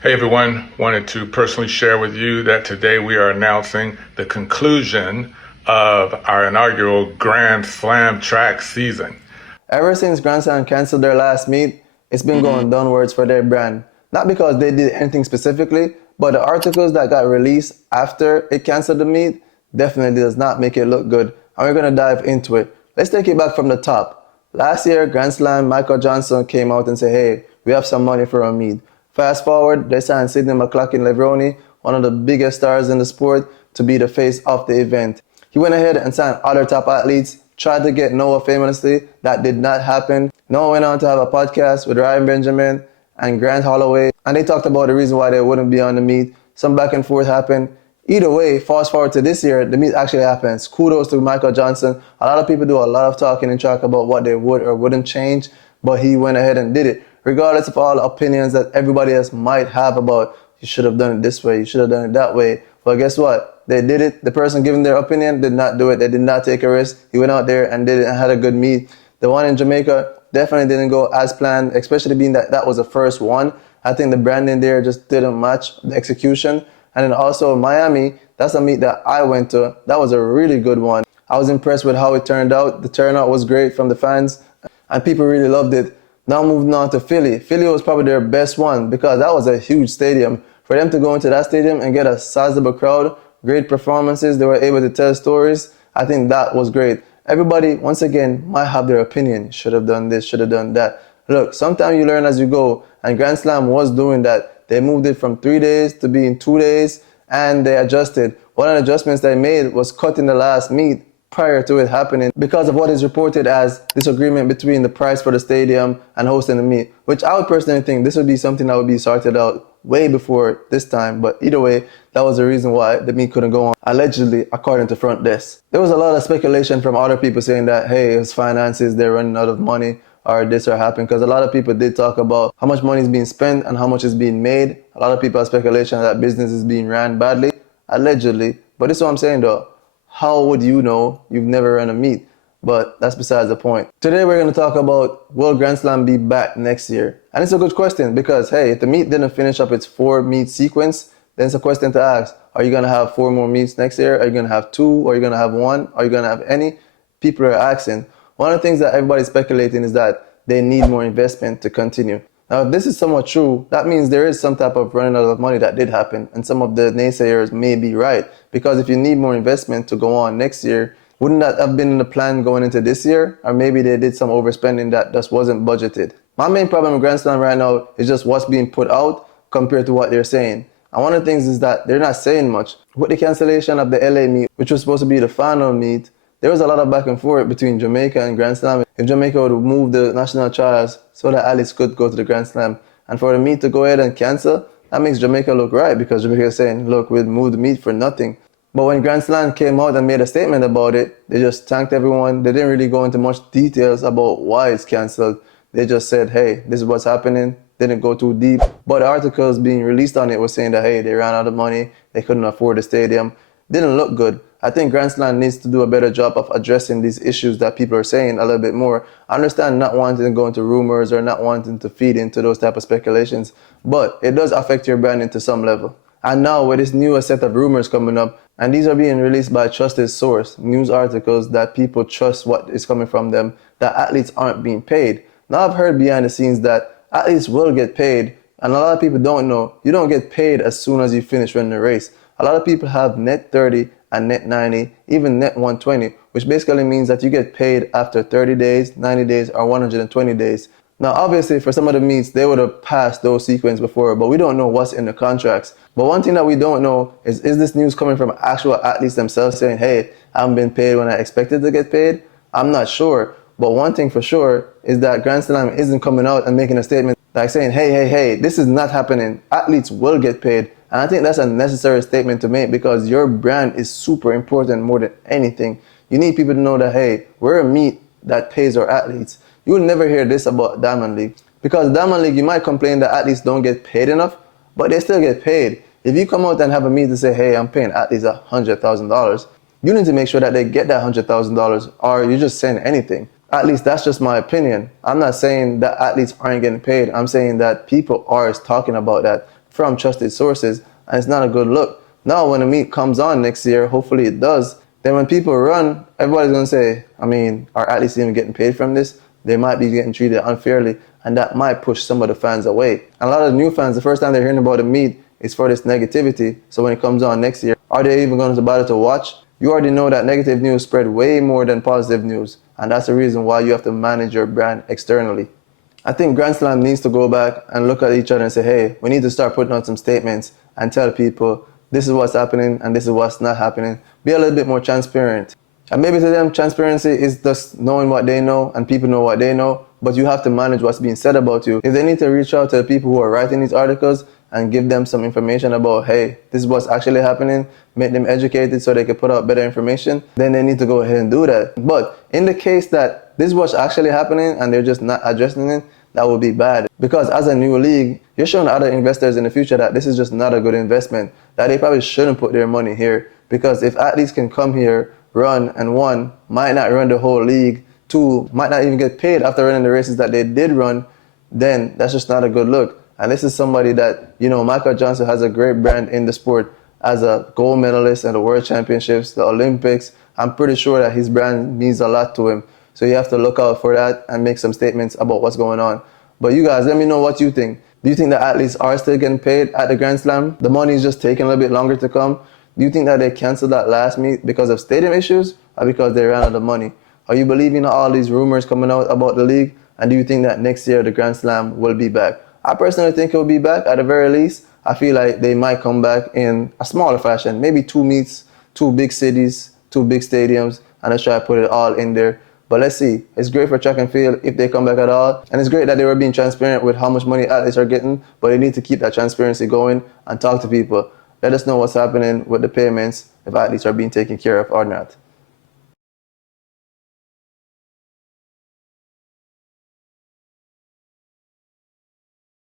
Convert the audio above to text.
Hey everyone, wanted to personally share with you that today we are announcing the conclusion of our inaugural Grand Slam track season. Ever since Grand Slam canceled their last meet, it's been going downwards for their brand. Not because they did anything specifically, but the articles that got released after it canceled the meet definitely does not make it look good. And we're going to dive into it. Let's take it back from the top. Last year, Grand Slam, Michael Johnson came out and said, hey, we have some money for a meet. Fast forward, they signed Sidney McLaughlin-Levrone, one of the biggest stars in the sport, to be the face of the event. He went ahead and signed other top athletes, tried to get Noah famously. That did not happen. Noah went on to have a podcast with Ryan Benjamin and Grant Holloway, and they talked about the reason why they wouldn't be on the meet. Some back and forth happened. Either way, fast forward to this year, the meet actually happens. Kudos to Michael Johnson. A lot of people do a lot of talking and talk about what they would or wouldn't change, but he went ahead and did it. Regardless of all the opinions that everybody else might have about you should have done it this way, you should have done it that way. Well, guess what? They did it. The person giving their opinion did not do it. They did not take a risk. He went out there and did it and had a good meet. The one in Jamaica definitely didn't go as planned, especially being that that was the first one. I think the branding there just didn't match the execution. And then also Miami, that's a meet that I went to. That was a really good one. I was impressed with how it turned out. The turnout was great from the fans and people really loved it. Now moving on to Philly. Philly was probably their best one because that was a huge stadium. For them to go into that stadium and get a sizable crowd, great performances, they were able to tell stories. I think that was great. Everybody, once again, might have their opinion. Should have done this, should have done that. Look, sometimes you learn as you go, and Grand Slam was doing that. They moved it from 3 days to being 2 days, and they adjusted. One of the adjustments they made was cutting the last meet prior to it happening because of what is reported as disagreement between the price for the stadium and hosting the meet, which I would personally think this would be something that would be sorted out way before this time. But either way, that was the reason why the meet couldn't go on, allegedly, according to front desk. There was a lot of speculation from other people saying that, hey, it's finances, they're running out of money, or this or happened, because a lot of people did talk about how much money is being spent and how much is being made. A lot of people have speculation that business is being ran badly, allegedly. But this is what I'm saying though. How would you know? You've never run a meet. But that's besides the point. Today we're going to talk about, will Grand Slam be back next year? And it's a good question because, hey, if the meet didn't finish up its 4 meet sequence, then it's a question to ask. Are you going to have 4 more meets next year? Are you going to have 2? Are you going to have 1? Are you going to have any? People are asking. One of the things that everybody's speculating is that they need more investment to continue. Now, if this is somewhat true, that means there is some type of running out of money that did happen, and some of the naysayers may be right. Because if you need more investment to go on next year, wouldn't that have been in the plan going into this year? Or maybe they did some overspending that just wasn't budgeted. My main problem with Grand Slam right now is just what's being put out compared to what they're saying. And one of the things is that they're not saying much. With the cancellation of the LA meet, which was supposed to be the final meet, there was a lot of back and forth between Jamaica and Grand Slam. If Jamaica would move the national trials so that Alice could go to the Grand Slam, and for the meet to go ahead and cancel, that makes Jamaica look right because Jamaica is saying, look, we'll move the meet for nothing. But when Grand Slam came out and made a statement about it, they just thanked everyone. They didn't really go into much details about why it's cancelled. They just said, hey, this is what's happening. Didn't go too deep. But the articles being released on it was saying that, hey, they ran out of money. They couldn't afford the stadium. Didn't look good. I think Grand Slam needs to do a better job of addressing these issues that people are saying a little bit more. I understand not wanting to go into rumors or not wanting to feed into those type of speculations, but it does affect your branding to some level. And now with this new set of rumors coming up, and these are being released by a trusted source, news articles that people trust what is coming from them, that athletes aren't being paid. Now I've heard behind the scenes that athletes will get paid, and a lot of people don't know. You don't get paid as soon as you finish running the race. A lot of people have net 30 and net 90, even net 120, which basically means that you get paid after 30 days, 90 days, or 120 days. Now, obviously, for some of the meets, they would have passed those sequences before, but we don't know what's in the contracts. But one thing that we don't know is this news coming from actual athletes themselves saying, hey, I haven't been paid when I expected to get paid? I'm not sure. But one thing for sure is that Grand Slam isn't coming out and making a statement like saying, hey, this is not happening. Athletes will get paid. And I think that's a necessary statement to make because your brand is super important more than anything. You need people to know that, hey, we're a meet that pays our athletes. You will never hear this about Diamond League. Because Diamond League, you might complain that athletes don't get paid enough, but they still get paid. If you come out and have a meet to say, hey, I'm paying athletes $100,000, you need to make sure that they get that $100,000 or you're just saying anything. At least that's just my opinion. I'm not saying that athletes aren't getting paid. I'm saying that people are talking about that. from trusted sources, and it's not a good look. Now, when the meet comes on next year, hopefully it does, then when people run, everybody's going to say, I mean, are athletes even getting paid from this? They might be getting treated unfairly, and that might push some of the fans away. And a lot of the new fans, the first time they're hearing about the meet is for this negativity. So when it comes on next year, are they even going to bother to watch? You already know that negative news spread way more than positive news, and that's the reason why you have to manage your brand externally. I think Grand Slam needs to go back and look at each other and say, hey, we need to start putting out some statements and tell people this is what's happening and this is what's not happening. Be a little bit more transparent. And maybe to them, transparency is just knowing what they know and people know what they know, but you have to manage what's being said about you. If they need to reach out to the people who are writing these articles and give them some information about, hey, this is what's actually happening, make them educated so they can put out better information, then they need to go ahead and do that. But in the case that this is what's actually happening and they're just not addressing it, that would be bad. Because as a new league, you're showing other investors in the future that this is just not a good investment, that they probably shouldn't put their money here. Because if athletes can come here, run, and one, might not run the whole league, two, might not even get paid after running the races that they did run, then that's just not a good look. And this is somebody that, you know, Michael Johnson has a great brand in the sport as a gold medalist in the World Championships, the Olympics. I'm pretty sure that his brand means a lot to him. So you have to look out for that and make some statements about what's going on. But you guys, let me know what you think. Do you think the athletes are still getting paid at the Grand Slam? The money is just taking a little bit longer to come? Do you think that they canceled that last meet because of stadium issues or because they ran out of money? Are you believing all these rumors coming out about the league? And do you think that next year the Grand Slam will be back? I personally think it will be back at the very least. I feel like they might come back in a smaller fashion, maybe 2 meets, 2 big cities, 2 big stadiums, and let's try to put it all in there. But let's see. It's great for track and field if they come back at all. And it's great that they were being transparent with how much money athletes are getting, but they need to keep that transparency going and talk to people. Let us know what's happening with the payments, if athletes are being taken care of or not.